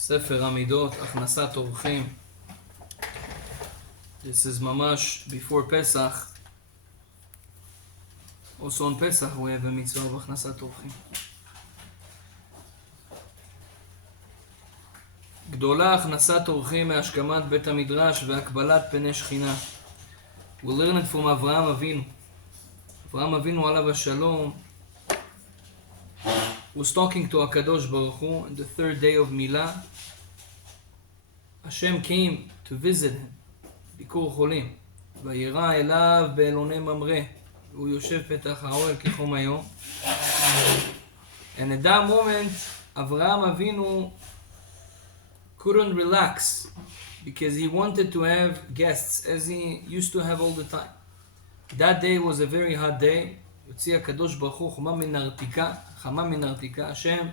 ספר המידות, הכנסת אורחים. This is ממש before Pesach. Also on Pesach we have a mitzvah of הכנסת אורחים. גדולה הכנסת אורחים מהשכמת בית המדרש והקבלת פני שכינה. We learn it from אברהם אבינו. אברהם אבינו עליו השלום was talking to הקדוש ברוך הוא on the third day of Milah. Hashem came to visit him, ביקור חולים. וירא אליו באלוני ממרא. הוא יושב פתח האוהל כחום היום. And at that moment, Avraham Avinu couldn't relax because he wanted to have guests as he used to have all the time. That day was a very hot day. יוציא הקדוש ברוך הוא חמה מן ארתיקה. Hashem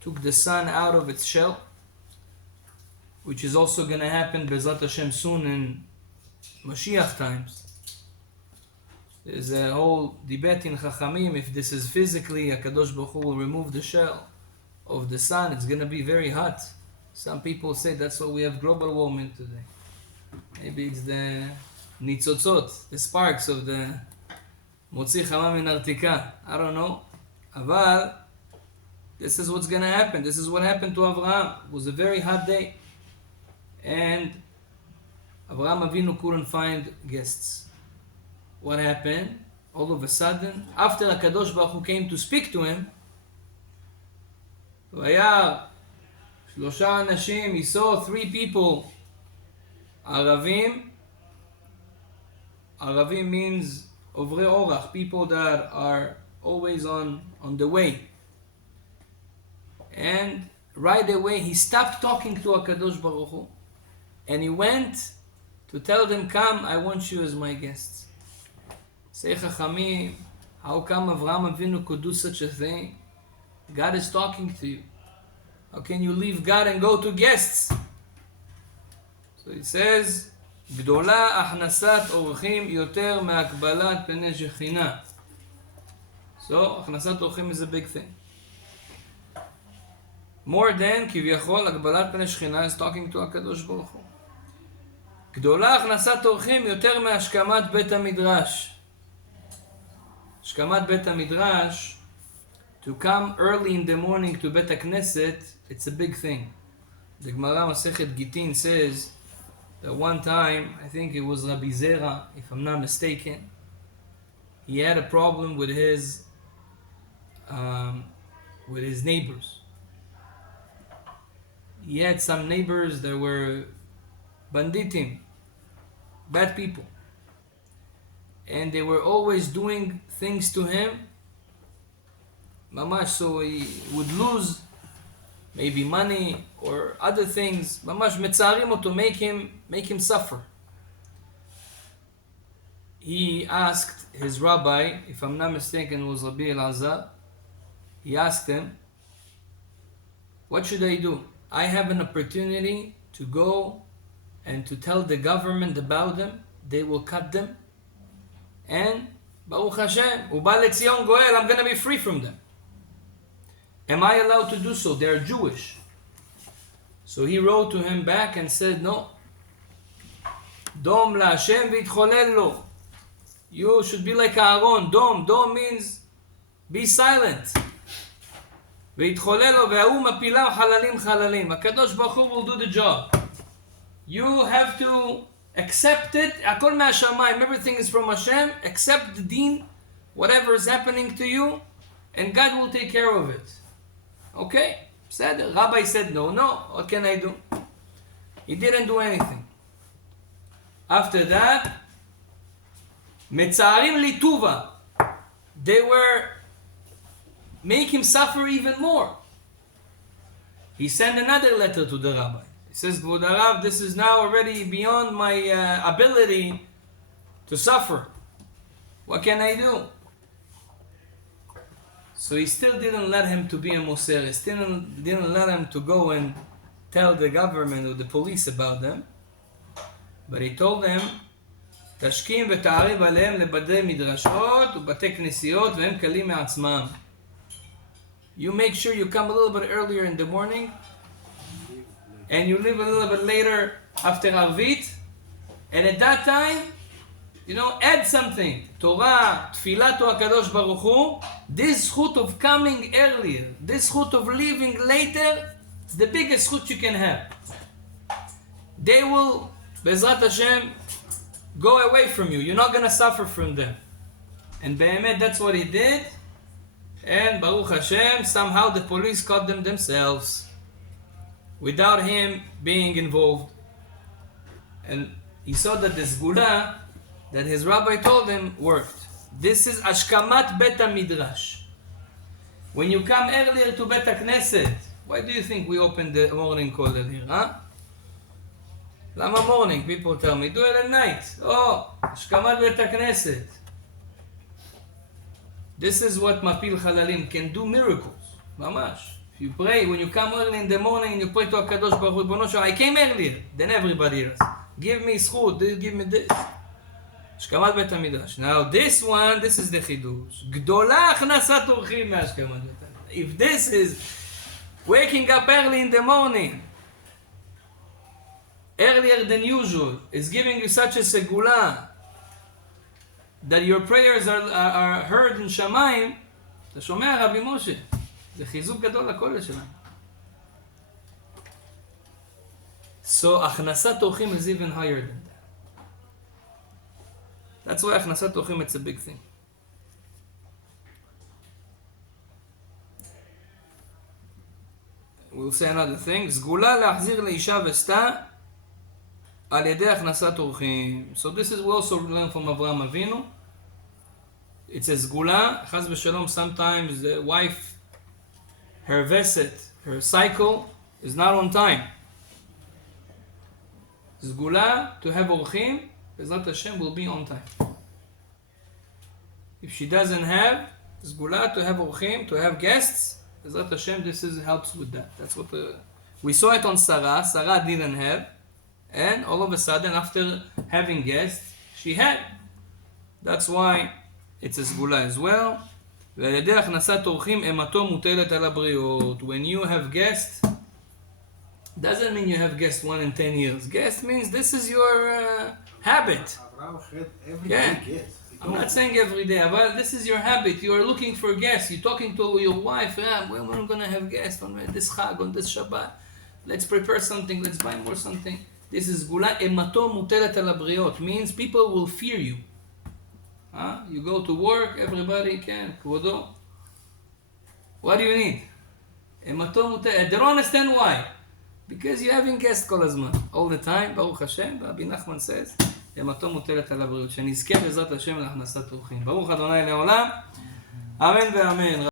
took the sun out of its shell, which is also going to happen Bezrat Hashem soon in Mashiach times. There's a whole debate in Chachamim if this is physically HaKadosh Baruch Hu will remove the shell of the sun. It's going to be very hot. Some people say that's why we have global warming today. Maybe it's the nitzotzot, the sparks of the Motzi Chama Min Artika. I don't know. Aval, this is what's going to happen. This is what happened to Avraham. It was a very hot day. And Avraham Avinu couldn't find guests. What happened? All of a sudden, after HaKadosh Baruch Hu came to speak to him, והיה שלושה אנשים, he saw three people, ערבים. ערבים means עוברי אורח, people that are always on the way. And right away he stopped talking to HaKadosh Baruch Hu and he went to tell them, come, I want you as my guests. Say Chachamim, how come Avraham Avinu could do such a thing? God is talking to you. How can you leave God and go to guests? So he says, גדולה הכנסת אורחים יותר מהקבלת פני שכינה. So, הכנסת אורחים is a big thing. More than כביכול הגבלת פני שכינה is talking to הקדוש ברוך הוא. גדולה הכנסת אורחים יותר מהשכמת בית המדרש. השכמת בית המדרש, to come early in the morning to בית הכנסת, it's a big thing. The Gemara Masechet Gitin says that one time, I think it was Rabbi Zera, if I'm not mistaken, he had a problem with his neighbors. He had some neighbors that were banditim, bad people. And they were always doing things to him. Mamash, so he would lose maybe money or other things. Mamash metzarim oto, make him suffer. He asked his rabbi, if I'm not mistaken, it was Rabbi Elazar. He asked him, what should I do? I have an opportunity to go and to tell the government about them. They will cut them. And Baruch Hashem, Uba Letzion Goel, I'm going to be free from them. Am I allowed to do so? They're Jewish. So he wrote to him back and said, no. Dom la Hashem v'itcholel lo. You should be like Aaron. Dom. Dom means be silent. V'itcholel lo ve'ahu mapilam halalim halalim. HaKadosh Baruch Hu will do the job. You have to accept it. Akol me'ashamayim. Everything is from Hashem. Accept the deen, whatever is happening to you, and God will take care of it. Okay? Said, Rabbi said no. What can I do? He didn't do anything. After that, Metzarim lituva. They were make him suffer even more. He sent another letter to the rabbi. He says, Kvod Harav, this is now already beyond my ability to suffer. What can I do? So he still didn't let him to be a moser. He still didn't let him to go and tell the government or the police about them. But he told them, תשכים ותעריב עליהם לבדי מדרשות ובתי כנסיות והם קלים מעצמם. You make sure you come a little bit earlier in the morning and you leave a little bit later after Arvit, and at that time, add something. Torah, Tfilat to HaKadosh Baruch Hu, this zchut of coming earlier, this zchut of leaving later, it's the biggest zchut you can have. They will, Bezrat Hashem, go away from you. You're not going to suffer from them. And Be'emet, that's what he did. And Baruch Hashem, somehow the police caught them themselves, without him being involved. And he saw that the Segula that his rabbi told him worked. This is Ashkamat Bet HaMidrash. When you come earlier to Bet HaKnesset, why do you think we open the morning call here, huh? Lama morning? People tell me, do it at night. Oh, Ashkamat Bet HaKnesset. This is what Mapil Chalalim can do, miracles. Mamash. If you pray, when you come early in the morning and you pray to HaKadosh Baruch Hu, Ribono Shel Olam, I came earlier than everybody else. Give me zchut, give me this. Ashkamat Bet HaMidrash. Now this one, this is the chidush. Gdola achnasat orchim me'ashkamat Bet HaMidrash. If this is waking up early in the morning, earlier than usual, is giving you such a segula that your prayers are heard in Shamayim, אתה שומע רבי משה? זה חיזוק גדול לכל שלנו. So הכנסת אורחים is even higher than that. That's why הכנסת אורחים, it's a big thing. We'll say another thing. סגולה להחזיר לאישה וסתה על ידי הכנסת אורחים. So this is we also learn from Avraham Avinu. It's a סגולה, חס ושלום, sometimes the wife, her veset, her cycle is not on time. סגולה, to have אורחים, Bezrat Hashem will be on time. If she doesn't have סגולה, to have אורחים, to have guests, Bezrat Hashem, this helps with that. That's what we saw it on Sarah. Sarah didn't have, and all of a sudden, after having guests, she had. That's why it's a סגולה as well. ועל ידי הכנסת אורחים, אימתו מוטלת על הבריות. When you have guests, doesn't mean you have guests 1 in 10 years. Guest means this is your habit. Yeah. I'm not saying every day, but this is your habit. You are looking for guests. You're talking to your wife. When we're going to have guests on this Chag, on this Shabbat. Let's prepare something. Let's buy more something. This is גולה, אימתו מוטלת על הבריות. Means people will fear you. You go to work, everybody can. כבודו. What do you need? אימתו מוטלת. They don't understand why. Because you're having guests כל הזמן. All the time, ברוך השם, רבי נחמן says, אימתו מוטלת על הבריאות. שנזכה בעזרת השם להכנסת אורחים. ברוך אדוני לעולם. אמן ואמן.